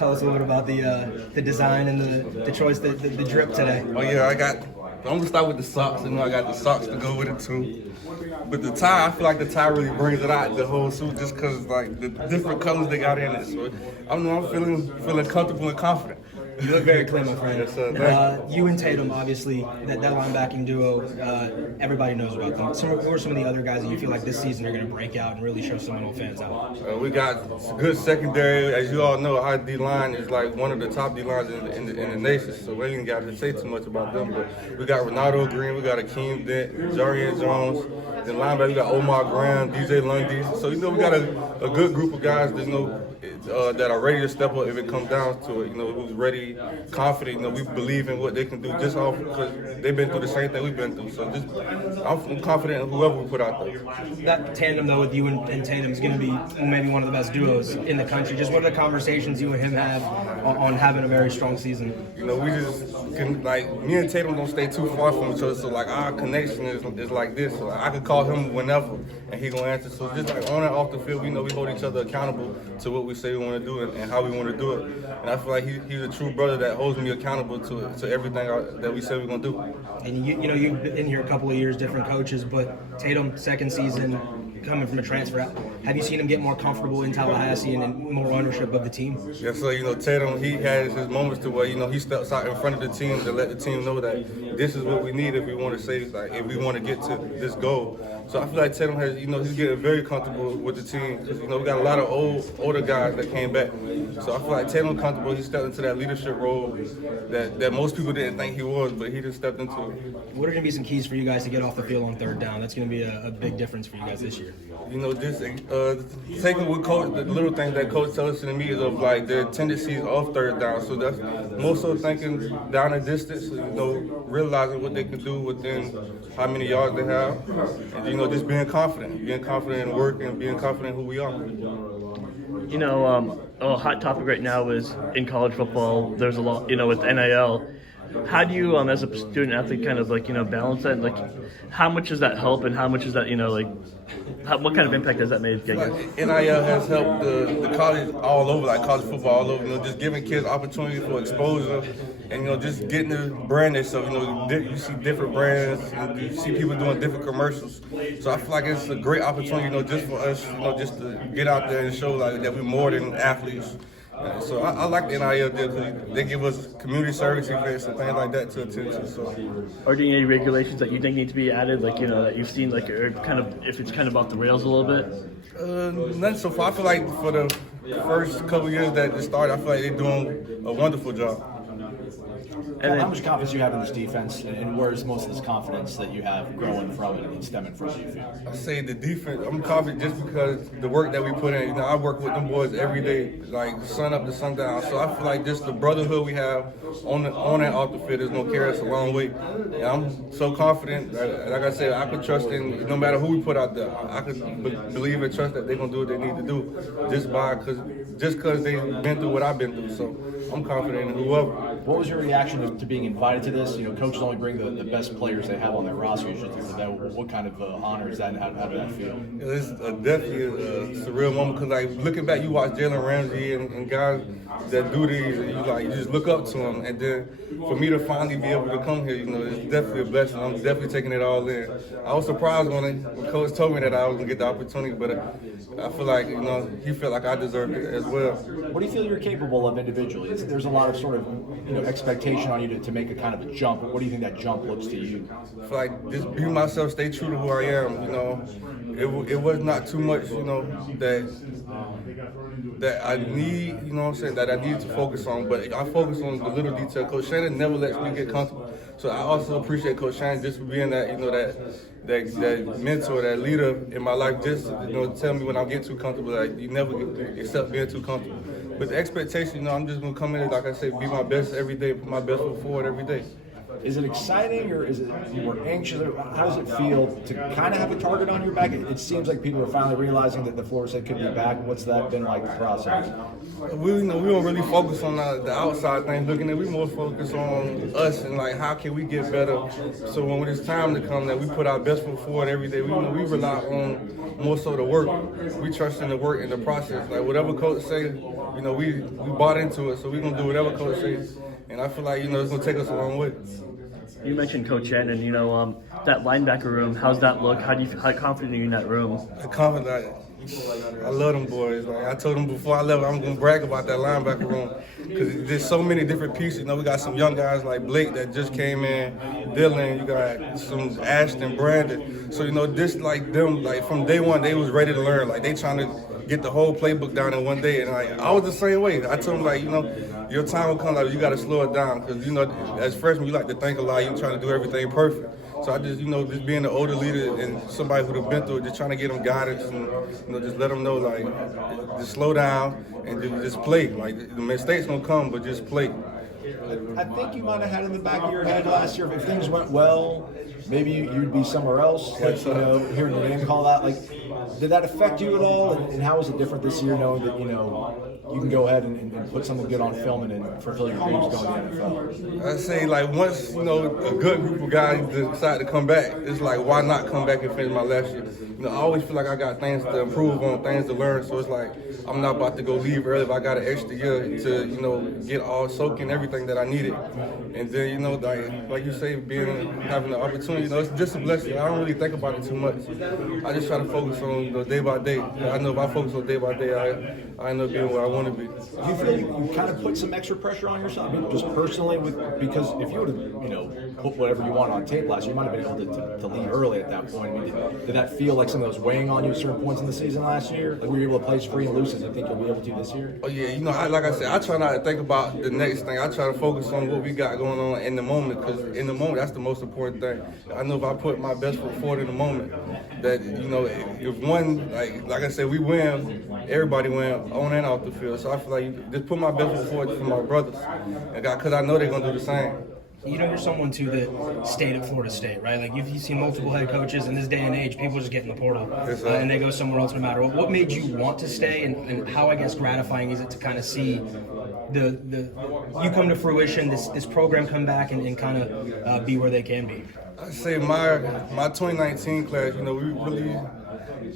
Tell us a little bit about the design and the choice, the drip today. Oh yeah, I'm gonna start with the socks. I got the socks to go with it too. But the tie, I feel like the tie really brings it out, the whole suit, just because like the different colors they got in it. So I'm feeling comfortable and confident. You look very clean, my friend. Yes, sir. You and Tatum, obviously, that linebacking duo, everybody knows about them. Who are some of the other guys that you feel like this season are going to break out and really show Seminole fans out? We got good secondary. As you all know, our D-line is like one of the top D-lines in the nation, so we ain't got to say too much about them. But we got Ronaldo Green, we got Akeem Dent, Jarian Jones. Then linebacker, we got Omar Graham, DJ Lundy. So, we got a good group of guys that, that are ready to step up if it comes down to it, who's ready, confident, we believe in what they can do just off because they've been through the same thing we've been through. So I'm confident in whoever we put out there. That tandem, though, with you and Tatum is going to be maybe one of the best duos in the country. Just what are the conversations you and him have on having a very strong season? We just can, me and Tatum don't stay too far from each other, so, our connection is like this. So, I could call him whenever, and he going to answer. So, just, on and off the field, we hold each other accountable to what we say we want to do and how we want to do it. And I feel like he's a true brother that holds me accountable to everything that we say we're going to do. And, you've been in here a couple of years, different coaches, but Tatum, second season, coming from a transfer, have you seen him get more comfortable in Tallahassee and more ownership of the team? Yes, so, Tatum, he has his moments to where, he steps out in front of the team to let the team know that this is what we need if we want to say, if we want to get to this goal. So I feel like Tatum has, he's getting very comfortable with the team because, we got a lot of older guys that came back. So I feel like Tatum comfortable. He stepped into that leadership role that most people didn't think he was, but he just stepped into it. What are going to be some keys for you guys to get off the field on third down? That's going to be a big difference for you guys this year. Just taking what coach, the little things that coach tells us in the meetings of their tendencies off third down. So that's most so thinking down the distance, realizing what they can do within how many yards they have, and just being confident in work and being confident in who we are. A hot topic right now is in college football. There's a lot, with NIL. How do you, as a student athlete, kind of balance that? And, how much does that help, and how much is that, what kind of impact has that made? NIL has helped the college all over, college football all over. Just giving kids opportunity for exposure, and just getting to brand themselves. You see different brands, and you see people doing different commercials. So I feel like it's a great opportunity, just for us, just to get out there and show that we're more than athletes. So I like the NIL deal because they give us community service events and things like that to attend to. So, are there any regulations that you think need to be added, that you've seen, or kind of if it's kind of off the rails a little bit? Nothing so far. I feel like for the first couple of years that it started, I feel like they're doing a wonderful job. And how much confidence do you have in this defense, and where's most of this confidence that you have growing from it and stemming from you feel? I say the defense, I'm confident just because the work that we put in. I work with them boys every day, sun up to sundown. So I feel like just the brotherhood we have on and off the field is going to carry us a long way. And I'm so confident, like I said, I can trust in no matter who we put out there. I can believe and trust that they're going to do what they need to do just because they've been through what I've been through. So I'm confident in whoever. What was your reaction to being invited to this? Coaches only bring the best players they have on their roster usually. What kind of honor is that, and how did that feel? It's definitely a surreal moment because, looking back, you watch Jalen Ramsey and guys that do these, and you just look up to them. And then for me to finally be able to come here, it's definitely a blessing. I'm definitely taking it all in. I was surprised when Coach told me that I was going to get the opportunity, but I feel like, he felt like I deserved it as well. What do you feel you're capable of individually? There's a lot of sort of, expectation on you to make a kind of a jump. What do you think that jump looks to you? I feel like just be myself, stay true to who I am, It was not too much, that I need, that I need to focus on, but I focus on the little detail. Coach Shannon never lets me get comfortable. So I also appreciate Coach Shannon just for being that, that mentor, that leader in my life, just, tell me when I'm getting too comfortable, you never accept being too comfortable. But the expectation, I'm just going to come in and, like I say, be my best every day, put my best foot forward every day. Is it exciting, or is it more anxious? How does it feel to kind of have a target on your back? It seems like people are finally realizing that the Florida State could be back. What's that been like, the process? We don't really focus on the outside things looking at. We more focus on us and how can we get better. So when it's time to come, that we put our best foot forward every day. We rely on more so the work. We trust in the work and the process. Whatever coach say, you know, we bought into it, so we're gonna do whatever coach says. And I feel like, you know, it's gonna take us a long way. You mentioned Coach Shannon. You know, that linebacker room. How's that look? How confident are you in that room? Confident. I love them boys. Like I told them before I left, I'm gonna brag about that linebacker room because there's so many different pieces. You know, we got some young guys like Blake that just came in, Dylan. You got some Ashton, Brandon. So you know, this like them, like from day one, they was ready to learn. Like they trying to get the whole playbook down in one day. And like I was the same way. I told them like, you know, your time will come. Like you got to slow it down because you know, as freshmen, you like to think a lot. You trying to do everything perfect. So I just, you know, just being an older leader and somebody who've been through it, just trying to get them guidance and, you know, just let them know, like, just slow down and just play. Like, the mistakes gonna come, but just play. I think you might have had in the back of your head last year, if things went well, maybe you'd be somewhere else, like, you know, hearing your name called out. Like, did that affect you at all? And how is it different this year knowing that, you know, you can go ahead and put something good on film and fulfill your dreams going to the NFL? I say, like, once, you know, a good group of guys decide to come back, it's like, why not come back and finish my last year? You know, I always feel like I got things to improve on, things to learn, so it's like, I'm not about to go leave early if I got an extra year to, you know, get all soaking everything that I needed. And then, you know, like you say, having the opportunity, you know, it's just a blessing. I don't really think about it too much. I just try to focus on, you know, day by day. I know if I focus on day by day, I end up being where I want to be. Do you feel you kind of put some extra pressure on yourself, I mean, just personally, because if you would have, you know, put whatever you want on tape last year, you might have been able to leave early at that point. I mean, did that feel like some of those weighing on you at certain points in the season last year? Like, were you able to play free and loose as you think you'll be able to this year? Oh yeah, you know, like I said, I try not to think about the next thing. I try to focus on what we got going on in the moment, because in the moment, that's the most important thing. I know if I put my best foot forward in the moment, that, you know, if one, like I said, we win, everybody win on and off the field. So I feel like just put my best foot forward for my brothers, because I know they're gonna do the same. You know, you're someone too that stayed at Florida State, right? Like you've seen multiple head coaches in this day and age. People just get in the portal and they go somewhere else no matter what. What made you want to stay, and how, I guess, gratifying is it to kind of see you come to fruition, this program come back and kind of be where they can be? I say my 2019 class, you know,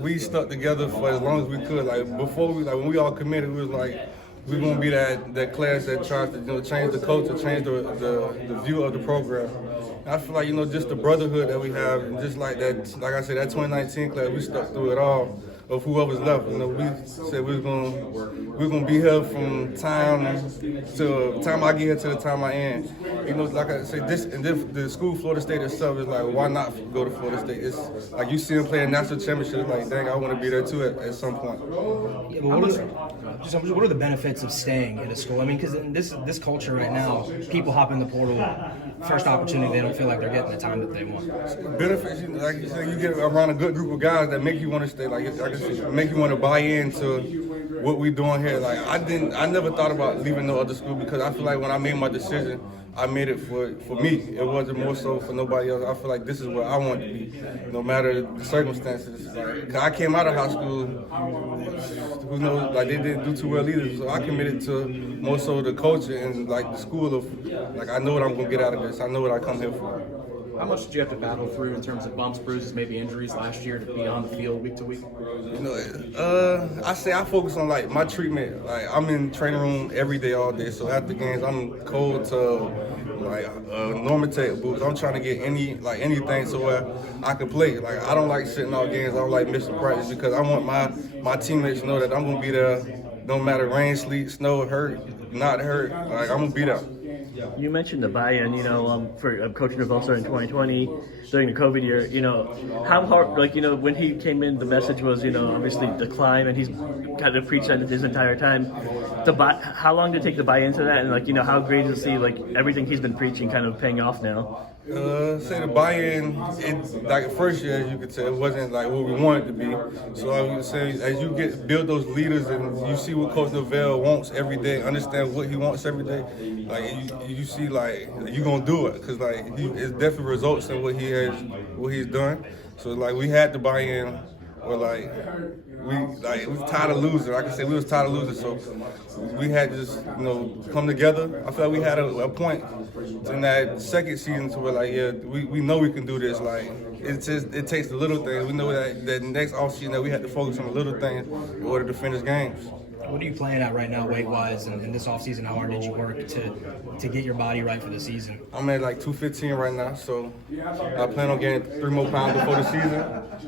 we stuck together for as long as we could. Like before when we all committed, we was like, we're gonna be that class that tries to, you know, change the culture, change the view of the program. And I feel like, you know, just the brotherhood that we have, and just like that, like I said, that 2019 class, we stuck through it all. Of whoever's left, you know, we said we're gonna be here from time to time I get here to the time I end. You know, like I said, the school, Florida State itself, is like, why not go to Florida State? It's like you see them playing national championship, like, dang, I want to be there too at some point. Yeah, but what are the benefits of staying at a school? I mean, because in this culture right now, people hop in the portal, first opportunity, they don't feel like they're getting the time that they want. Benefits, like you said, you get around a good group of guys that make you want to stay. Like make you want to buy into what we're doing here. Like I never thought about leaving no other school, because I feel like when I made my decision, I made it for me. It wasn't more so for nobody else. I feel like this is where I want to be, no matter the circumstances. Like, 'cause I came out of high school, who knows, like they didn't do too well either. So I committed to more so the culture and like the school of, like, I know what I'm gonna get out of this. I know what I come here for. How much did you have to battle through in terms of bumps, bruises, maybe injuries last year to be on the field week to week? You know, I say I focus on like my treatment. Like I'm in training room every day, all day. So after games, I'm cold to like Normatec boots. I'm trying to get anything so where I can play. Like I don't like sitting out games. I don't like missing practice, because I want my teammates to know that I'm gonna be there no matter rain, sleet, snow, hurt, not hurt. Like I'm gonna be there. You mentioned the buy-in, you know, for Coach Novell in 2020 during the COVID year. You know, how hard, like, you know, when he came in, the message was, you know, obviously the climb, and he's kind of preached that his entire time. How long did it take to buy into that, and like, you know, how great is to see like everything he's been preaching kind of paying off now? Say the buy-in, like the first year, as you could tell, it wasn't like what we wanted to be. So I would say, as you build those leaders and you see what Coach Novell wants every day, understand what he wants every day, like you see, like you gonna do it, because like it's definitely results in what he's done. So like we had to buy in, or like we was tired of losing. Like I said, we was tired of losing, so we had to just, you know, come together. I felt like we had a point in that second season to where, like, yeah, we know we can do this. Like it takes the little things. We know that next offseason that we had to focus on the little things in order to finish games. What are you playing at right now, weight-wise, and this offseason? How hard did you work to get your body right for the season? I'm at like 215 right now, so I plan on getting 3 more pounds before the season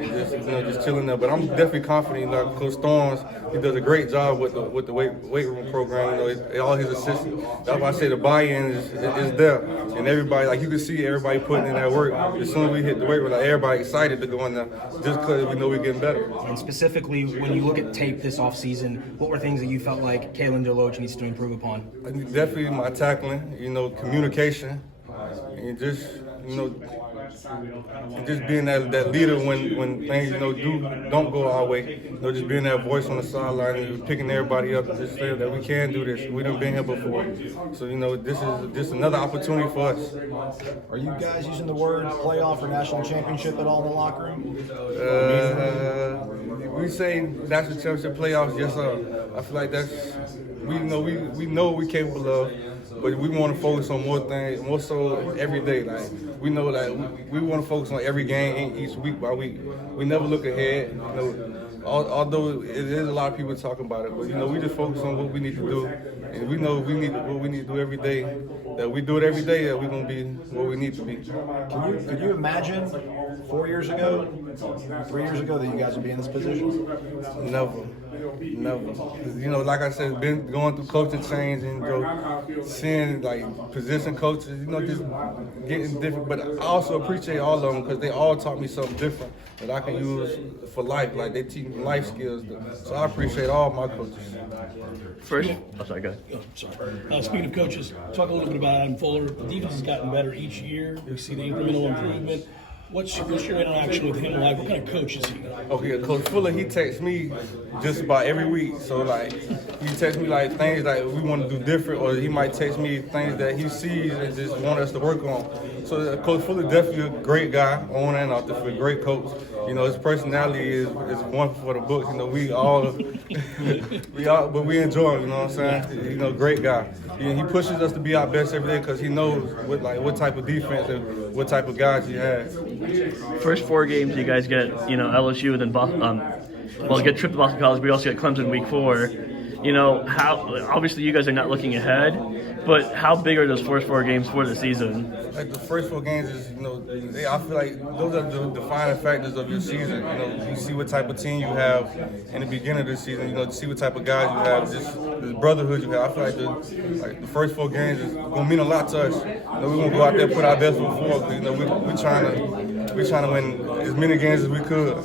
and just chilling there. But I'm definitely confident. Coach Storms, he does a great job with the weight room program. All his assistants. That's why I say the buy-in is there, and everybody, like you can see everybody putting in that work. As soon as we hit the weight room, like everybody excited to go in there just because we know we're getting better. And specifically, when you look at tape this offseason, what were things that you felt like Kalen DeLoach needs to improve upon? Definitely my tackling, communication, and just being that leader when things don't go our way. Just being that voice on the sideline and picking everybody up and just saying that we can do this. We done been here before, so this is just another opportunity for us. Are you guys using the word playoff or national championship at all in the locker room? We say national championship playoffs, yes sir. I feel like we know what we're capable of, but we want to focus on more things, more so every day. Like we know that we want to focus on every game each week by week. We never look ahead. Although it is a lot of people talking about it, but we just focus on what we need to do, and we know what we need to do every day. That we do it every day, that we're gonna be where we need to be. Could you imagine 4 years ago, 3 years ago that you guys would be in this position? Never. Like I said, been going through coaching change and seeing like position coaches, just getting different. But I also appreciate all of them because they all taught me something different that I can use for life. Like they teach me life skills. So I appreciate all my coaches. First, sorry, go ahead. Speaking of coaches, talk a little bit about Adam Fuller. The defense has gotten better each year. We see the incremental improvement. What's your interaction with him like? What kind of coach is he? Okay, Coach Fuller, he texts me just about every week. So he texts me things that we want to do different, or he might text me things that he sees and just want us to work on. So Coach Fuller definitely a great guy, on and off the field, great coach. His personality is one for the books. But we enjoy him. You know what I'm saying? Great guy. He pushes us to be our best every day because he knows what type of defense and what type of guys he has. First 4 games, you guys get LSU and then get trip to Boston College, but you also get Clemson week 4. How obviously you guys are not looking ahead, but how big are those first 4 games for the season? Like the first 4 games is, I feel like those are the defining factors of your season. You see what type of team you have in the beginning of the season. You see what type of guys you have, just the brotherhood you have. I feel like the first 4 games is gonna mean a lot to us. We're gonna go out there and put our best foot forward. We're trying to win as many games as we could.